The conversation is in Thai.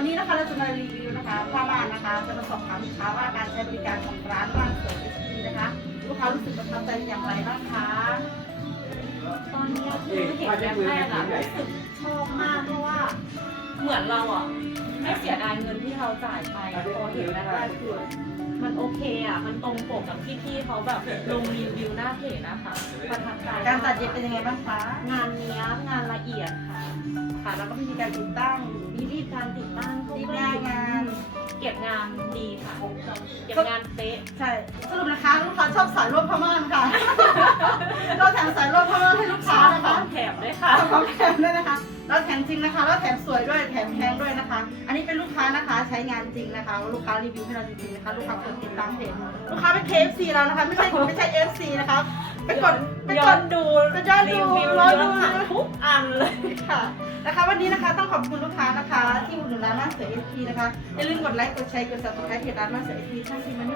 นี้นะคะเราจะมารีวิวนะคะผ้าม่านนะคะ จะมาสอบถามลูกค้าว่าการใช้บริการของร้านม่านสวยเอสพีนะคะ ลูกค้ารู้สึกประทับใจอย่างไรบ้างคะ ตอนนี้คือเห็นแรกๆอะรู้สึกชอบมากเพราะว่า เหมือนเราอะไม่เสียดายเงินที่เราจ่ายไปพอเห็นแรกๆคือมันโอเคอะ มันตรงปกกับที่พี่เขาแบบลงรีวิวหน้าเพจนะคะประทับใจการตัดเย็บเป็นยังไงบ้างคะ งานเนี้ยบงานละเอียดค่ะ ค่ะ แล้วก็วิธีการติดตั้งวิธีการติด เก็บงานดีค่ะ เก็บงานเป๊ะ ใช่ สรุปนะคะลูกค้าชอบสายรวบผ้าม่านค่ะ เราแถมสายรวบผ้าม่านให้ลูกชอค้าบนะขอคะงแถมด้วยค่ะขอบคุณแถมด้วยนะคะแล้วแถมจริงนะคะแล้วแถมสวยด้วย แถมแพงด้วยนะคะ อันนี้เป็นลูกค้านะคะ ใช้งานจริงนะคะ ลูกค้ารีวิวให้เราจริงๆนะคะ ลูกค้ากดติดตามเพจ ลูกค้าเป็น KFC เรานะคะ ไม่ใช่ไม่ใช่ FC นะคะไปกดไปย้กอดนดูไปย้อนดูรีวิวย้อนดูย้อนหลังทุกอันเลยค่ะ นะคะ วันนี้นะคะต้องขอบคุณลูกค้านะคะ ที่อุดหนุนร้านมาสเตอร์เอฟพีนะคะอย่าลืมกดไลค์กดแชร์กดซับสไครต์เพจร้านมาสเตอร์เอฟพีช่างทีมัน